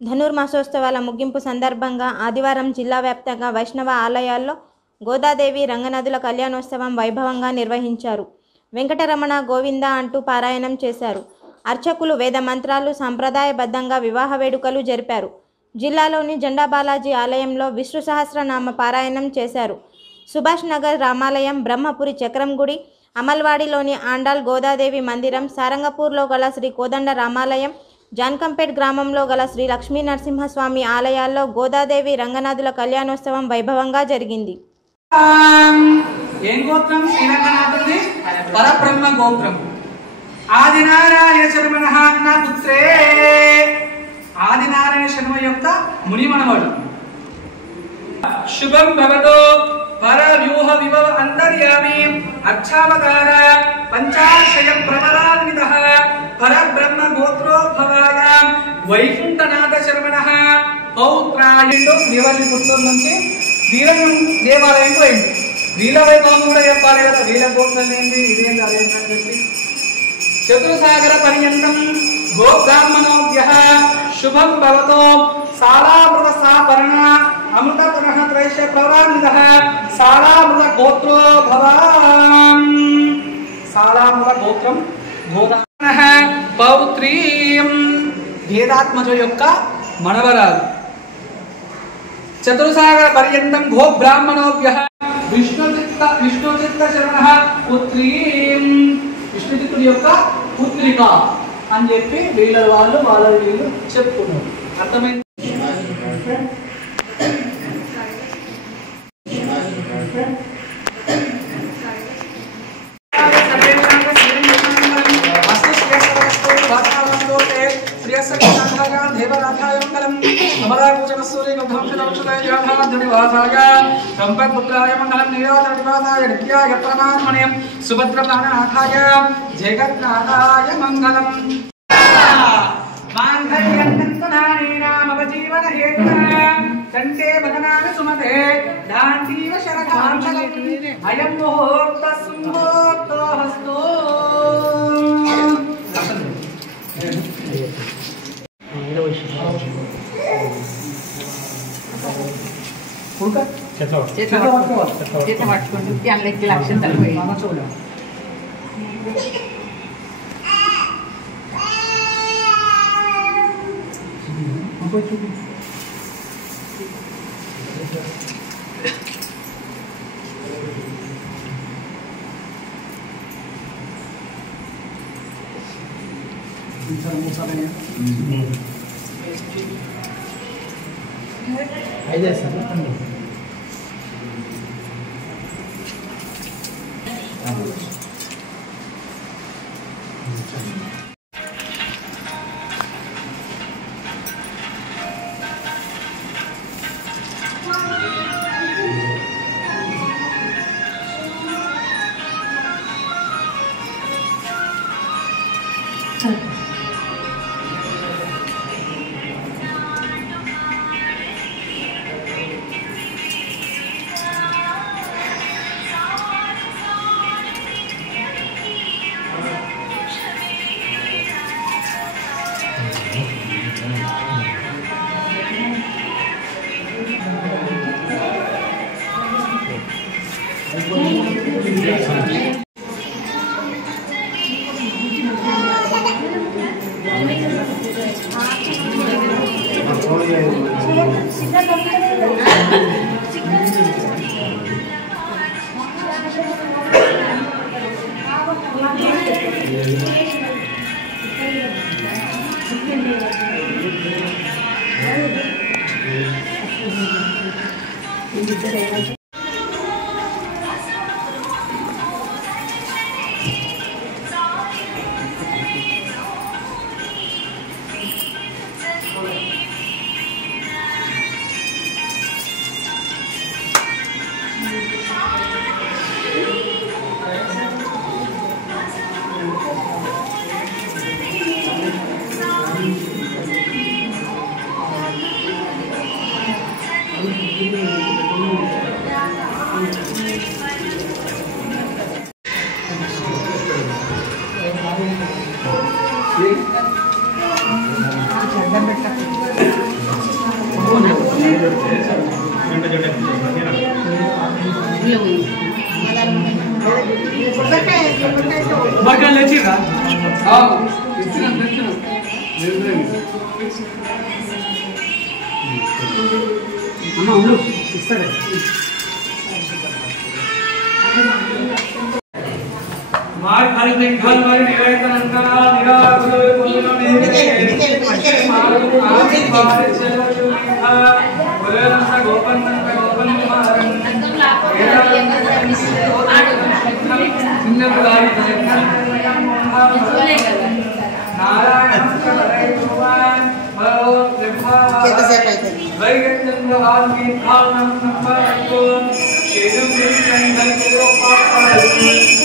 ధనుర్మాసోత్సవాల ముగింపు సందర్భంగా ఆదివారం జిల్లా వ్యాప్తంగా వైష్ణవ ఆలయాల్లో గోదాదేవి రంగనదుల కళ్యాణోత్సవం వైభవంగా నిర్వహించారు. వెంకటరమణ గోవింద అంటూ పారాయణం చేశారు. అర్చకులు వేద మంత్రాలు సంప్రదాయబద్ధంగా వివాహ వేడుకలు జరిపారు. జిల్లాలోని జెండాబాలాజీ ఆలయంలో విష్ణు సహస్రనామ పారాయణం చేశారు. సుభాష్ నగర్ రామాలయం, బ్రహ్మపురి చక్రం గుడి, అమల్వాడిలోని ఆండాల్ గోదాదేవి మందిరం, సారంగపూర్లో గల శ్రీ కోదండ రామాలయం, జాన్కంపేట్ గ్రామంలో గల శ్రీ లక్ష్మీ నరసింహస్వామి ఆలయాల్లో గోదాదేవి రంగనాథుల కళ్యాణోత్సవం వైభవంగా జరిగింది. ఏం గోత్రం? శ్రీరంగనాథుడి పరబ్రహ్మ గోత్రం. ఆదినారాయణ శర్మ అన్న పుత్రే, ఆదినారాయణ శర్మ యొక్క ముని మనవడు. శుభం భవతో పర వ్యూహ విభవ అంతర్యామి అక్షావతార పంచాశయ ప్రబలాన్వితః పరబ్రహ్మ గోత్రోద్భవాయ వైకుంఠనాథ శర్మణః పౌత్రాయుడు శ్రీవల్లి పుత్తూరు నుంచి వీరను దేవాలయం పోయింది. వీళ్ళ వైభవం కూడా చెప్పాలి కదా, వీళ్ళ గోత్రం ఏంటి, ఇదేంటి, అదేంటని చెప్పి. చతుర్సాగర పర్యంతం గోబ్రాహ్మణోభ్యః శుభం భవతో సాలామృత సాపరణ అమృత పునః త్రైశ్య ప్రవరాన్వితః సాలామృత గోత్రో భవాం. సాలామృత గోత్రం గోదానః పౌత్రీం, వేదాత్మజ యొక్క మనవరాలు. చతుర్సాగర పర్యంతం గో బ్రాహ్మణోభ్యః విష్ణుచిత్త శరణః పుత్రీం, విష్ణుచిత్తుడి యొక్క పుత్రిక అని చెప్పి వీళ్ళ వీళ్ళు చెప్పుకున్నారు. అర్థమైంది? సుభద్రనాథాయ జగన్నాథాయ మంగళం. కంటే భగనామి సుమతే దాంటీవ శరకాంతకం అయం ముహూర్త సుముహూర్తో హస్తో. పట్టుకోండి అందులోకి లక్ష్యం తక్కువ. దండం పెట్ట లేచిరా అమ్మ ఉండు ఇస్తాడే मार खाली निकाल मार निरायतन अंतरा निराकुल कुलो ने मार मार चलो जुलिहा बोलन सा गोपन मारन सिंह बुलारी नारायण करे भगवान भव कृपा वैगंजन आदि खानम नंबर शेदम संगल को पार निराश